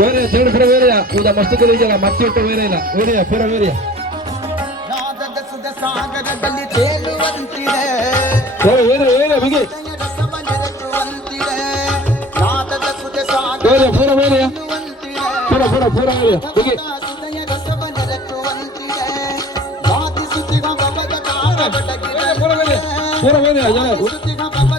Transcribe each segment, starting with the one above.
வேறையா சேடு பிற வேறையா உதா மஸ்து கலிஜல மத்தி விட்டு வேறையா வேறையா பிற வேறையா பூரா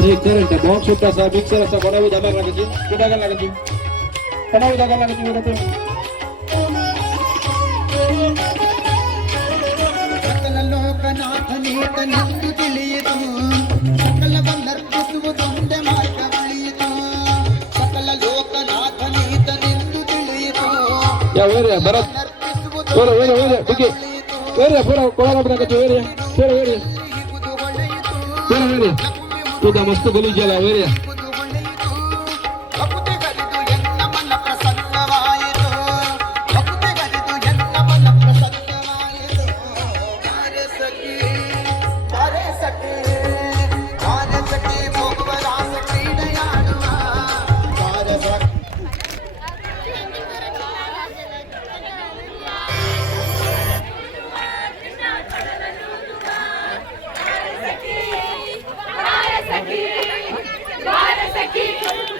करंट बॉक्स होता सा मिक्सर असा बनाव झाला लागत जी कुठे लागत जी बनाव झाला लागत जी बोलते लोकनाथ नीत निंदु तिलिय तो सकल बंदर पुसु दंडे मार्ग बलिय तो सकल लोकनाथ नीत निंदु तिलिय तो या वेरे बरत वेरे वेरे ठीक है वेरे पुरा कोला बना के वेरे वेरे वेरे वेरे Lo damos todo el la vera. सकी